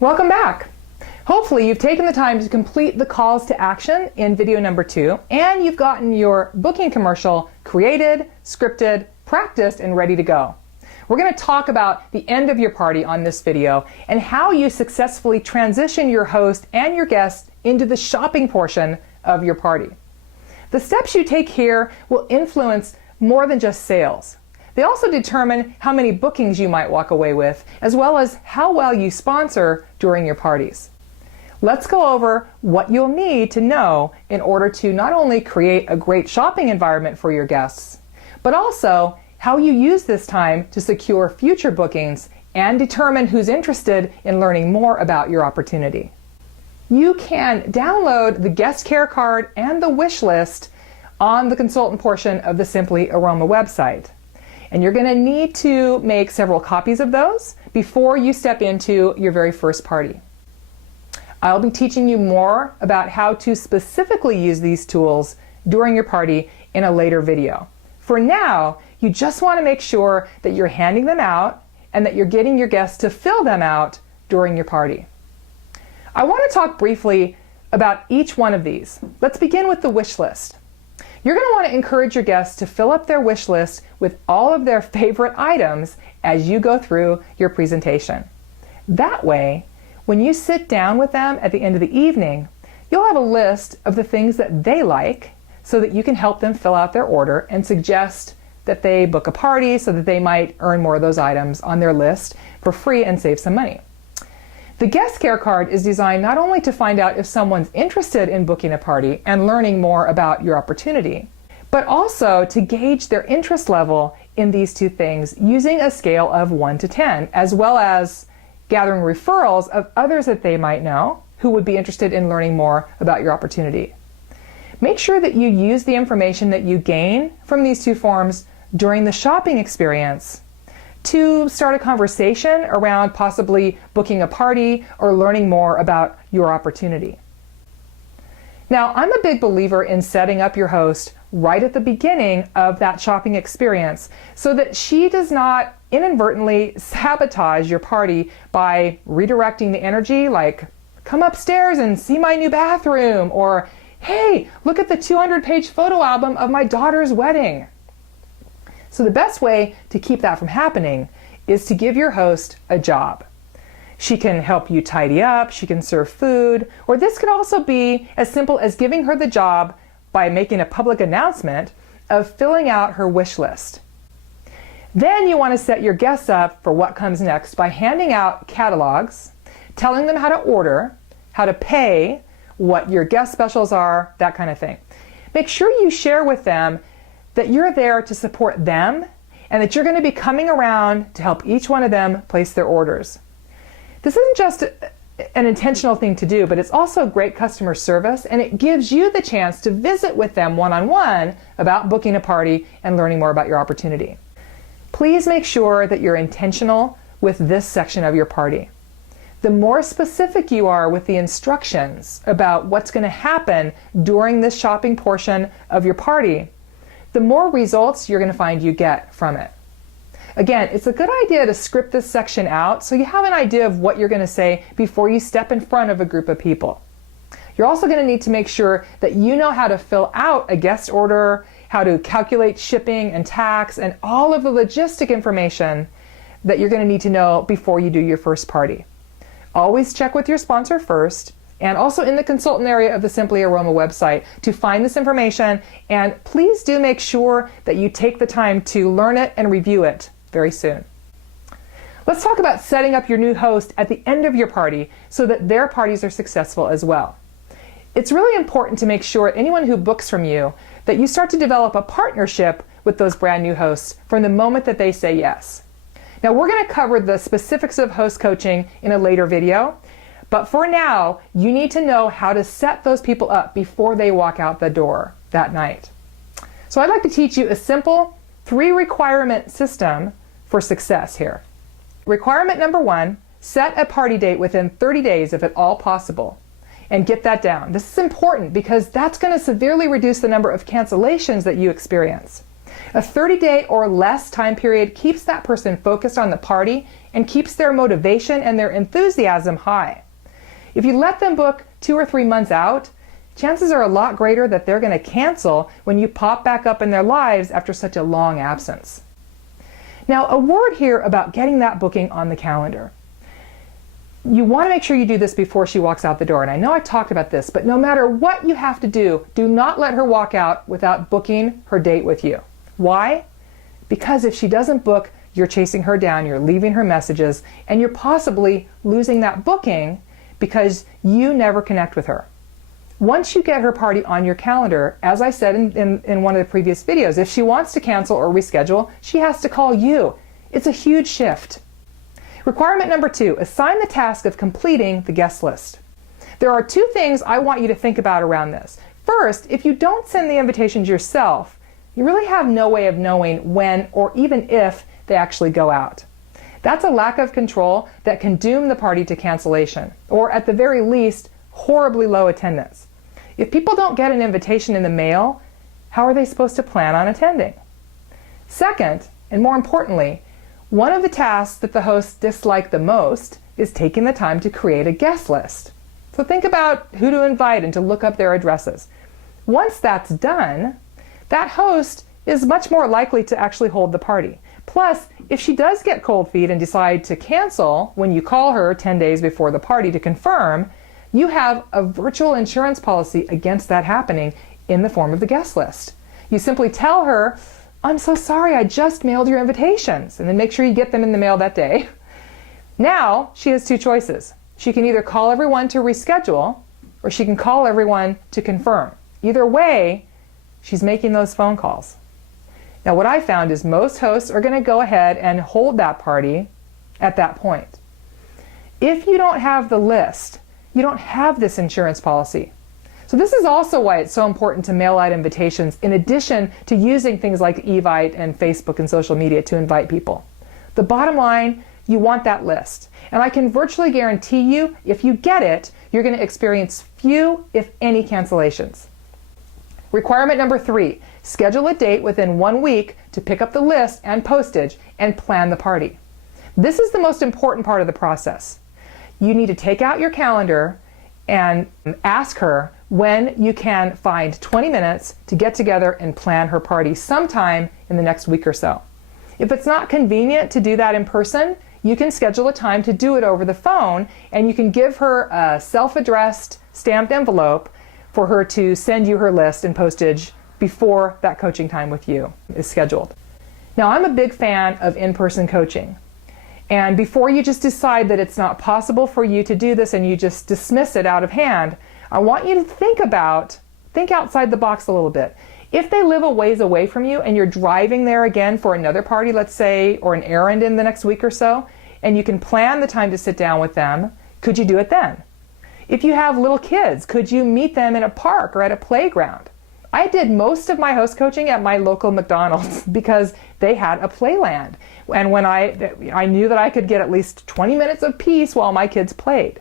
Welcome back. Hopefully you've taken the time to complete the calls to action in video number 2, and you've gotten your booking commercial created, scripted, practiced, and ready to go. We're going to talk about the end of your party on this video and how you successfully transition your host and your guests into the shopping portion of your party. The steps you take here will influence more than just sales. They also determine how many bookings you might walk away with, as well as how well you sponsor during your parties. Let's go over what you'll need to know in order to not only create a great shopping environment for your guests, but also how you use this time to secure future bookings and determine who's interested in learning more about your opportunity. You can download the guest care card and the wish list on the consultant portion of the Simply Aroma website. And you're going to need to make several copies of those before you step into your very first party. I'll be teaching you more about how to specifically use these tools during your party in a later video. For now, you just want to make sure that you're handing them out and that you're getting your guests to fill them out during your party. I want to talk briefly about each one of these. Let's begin with the wish list. You're going to want to encourage your guests to fill up their wish list with all of their favorite items as you go through your presentation. That way, when you sit down with them at the end of the evening, you'll have a list of the things that they like so that you can help them fill out their order and suggest that they book a party so that they might earn more of those items on their list for free and save some money. The guest care card is designed not only to find out if someone's interested in booking a party and learning more about your opportunity, but also to gauge their interest level in these two things using a scale of 1 to 10, as well as gathering referrals of others that they might know who would be interested in learning more about your opportunity. Make sure that you use the information that you gain from these two forms during the shopping experience to start a conversation around possibly booking a party or learning more about your opportunity. Now, I'm a big believer in setting up your host right at the beginning of that shopping experience so that she does not inadvertently sabotage your party by redirecting the energy like, come upstairs and see my new bathroom, or hey, look at the 200-page photo album of my daughter's wedding. So the best way to keep that from happening is to give your host a job. She can help you tidy up, she can serve food, or this could also be as simple as giving her the job by making a public announcement of filling out her wish list. Then you want to set your guests up for what comes next by handing out catalogs, telling them how to order, how to pay, what your guest specials are, that kind of thing. Make sure you share with them that you're there to support them and that you're going to be coming around to help each one of them place their orders. This isn't just an intentional thing to do, but it's also great customer service, and it gives you the chance to visit with them one-on-one about booking a party and learning more about your opportunity. Please make sure that you're intentional with this section of your party. The more specific you are with the instructions about what's going to happen during this shopping portion of your party, the more results you're going to find you get from it. Again, it's a good idea to script this section out so you have an idea of what you're going to say before you step in front of a group of people. You're also going to need to make sure that you know how to fill out a guest order, how to calculate shipping and tax, and all of the logistic information that you're going to need to know before you do your first party. Always check with your sponsor first, and also in the consultant area of the Simply Aroma website to find this information, and please do make sure that you take the time to learn it and review it very soon. Let's talk about setting up your new host at the end of your party so that their parties are successful as well. It's really important to make sure anyone who books from you that you start to develop a partnership with those brand new hosts from the moment that they say yes. Now, we're going to cover the specifics of host coaching in a later video, but for now, you need to know how to set those people up before they walk out the door that night. So I'd like to teach you a simple 3-requirement system for success here. Requirement number 1, set a party date within 30 days if at all possible. And get that down. This is important because that's going to severely reduce the number of cancellations that you experience. A 30-day or less time period keeps that person focused on the party and keeps their motivation and their enthusiasm high. If you let them book 2 or 3 months out, chances are a lot greater that they're going to cancel when you pop back up in their lives after such a long absence. Now, a word here about getting that booking on the calendar. You want to make sure you do this before she walks out the door. And I know I talked about this, but no matter what you have to do not let her walk out without booking her date with you. Why? Because if she doesn't book, you're chasing her down, you're leaving her messages, and you're possibly losing that booking because you never connect with her. Once you get her party on your calendar, as I said in one of the previous videos, if she wants to cancel or reschedule, she has to call you. It's a huge shift. Requirement number 2, assign the task of completing the guest list. There are 2 things I want you to think about around this. First, if you don't send the invitations yourself, you really have no way of knowing when or even if they actually go out. That's a lack of control that can doom the party to cancellation, or at the very least, horribly low attendance. If people don't get an invitation in the mail, how are they supposed to plan on attending? Second, and more importantly, one of the tasks that the hosts dislike the most is taking the time to create a guest list. So think about who to invite and to look up their addresses. Once that's done, that host is much more likely to actually hold the party. Plus, if she does get cold feet and decide to cancel when you call her 10 days before the party to confirm, you have a virtual insurance policy against that happening in the form of the guest list. You simply tell her, "I'm so sorry, I just mailed your invitations," and then make sure you get them in the mail that day. Now, she has 2 choices. She can either call everyone to reschedule, or she can call everyone to confirm. Either way, she's making those phone calls. Now, what I found is most hosts are going to go ahead and hold that party at that point. If you don't have the list, you don't have this insurance policy. So this is also why it's so important to mail out invitations in addition to using things like Evite and Facebook and social media to invite people. The bottom line, you want that list. And I can virtually guarantee you, if you get it, you're going to experience few, if any, cancellations. Requirement number 3, schedule a date within 1 week to pick up the list and postage and plan the party. This is the most important part of the process. You need to take out your calendar and ask her when you can find 20 minutes to get together and plan her party sometime in the next week or so. If it's not convenient to do that in person, you can schedule a time to do it over the phone, and you can give her a self-addressed stamped envelope for her to send you her list and postage before that coaching time with you is scheduled. Now, I'm a big fan of in-person coaching. And before you just decide that it's not possible for you to do this and you just dismiss it out of hand, I want you to think outside the box a little bit. If they live a ways away from you and you're driving there again for another party, let's say, or an errand in the next week or so, and you can plan the time to sit down with them, could you do it then? If you have little kids, could you meet them in a park or at a playground? I did most of my host coaching at my local McDonald's because they had a playland. And when I knew that I could get at least 20 minutes of peace while my kids played.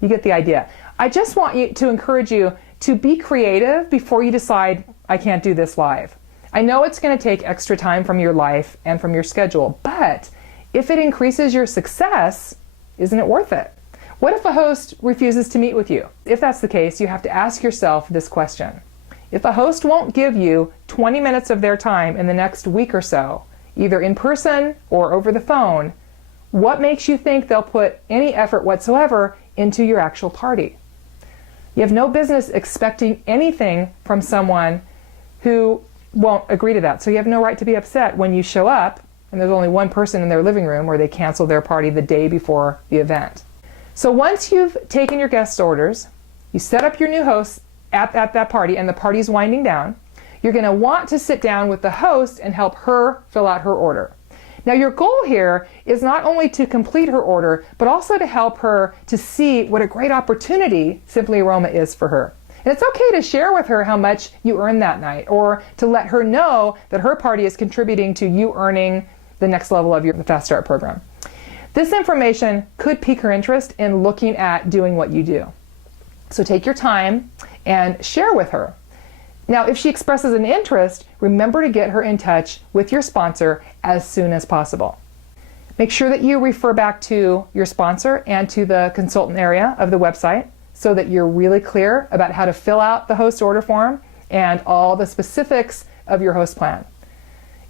You get the idea. I just want you to encourage you to be creative before you decide, I can't do this live. I know it's going to take extra time from your life and from your schedule, but if it increases your success, isn't it worth it? What if a host refuses to meet with you? If that's the case, you have to ask yourself this question. If a host won't give you 20 minutes of their time in the next week or so, either in person or over the phone, what makes you think they'll put any effort whatsoever into your actual party? You have no business expecting anything from someone who won't agree to that. So you have no right to be upset when you show up and there's only one person in their living room or they cancel their party the day before the event. So once you've taken your guest orders, you set up your new host at that party and the party's winding down, you're going to want to sit down with the host and help her fill out her order. Now your goal here is not only to complete her order, but also to help her to see what a great opportunity Simply Aroma is for her. And it's okay to share with her how much you earned that night, or to let her know that her party is contributing to you earning the next level of your Fast Start program. This information could pique her interest in looking at doing what you do. So take your time and share with her. Now, if she expresses an interest, remember to get her in touch with your sponsor as soon as possible. Make sure that you refer back to your sponsor and to the consultant area of the website so that you're really clear about how to fill out the host order form and all the specifics of your host plan.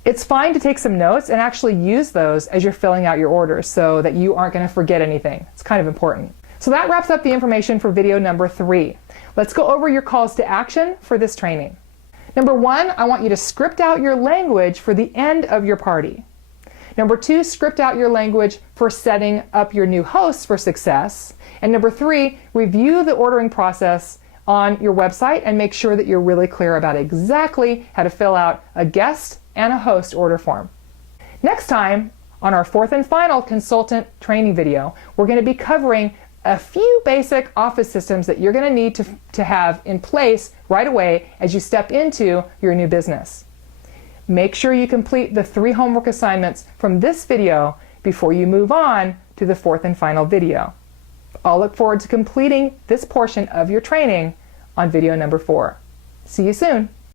It's fine to take some notes and actually use those as you're filling out your orders so that you aren't going to forget anything. It's kind of important. So that wraps up the information for video number 3. Let's go over your calls to action for this training. Number 1, I want you to script out your language for the end of your party. Number 2, script out your language for setting up your new hosts for success. And number 3, review the ordering process on your website and make sure that you're really clear about exactly how to fill out a guest and a host order form. Next time, on our 4th and final consultant training video, we're going to be covering a few basic office systems that you're going to need to have in place right away as you step into your new business. Make sure you complete the 3 homework assignments from this video before you move on to the 4th and final video. I'll look forward to completing this portion of your training on video number 4. See you soon.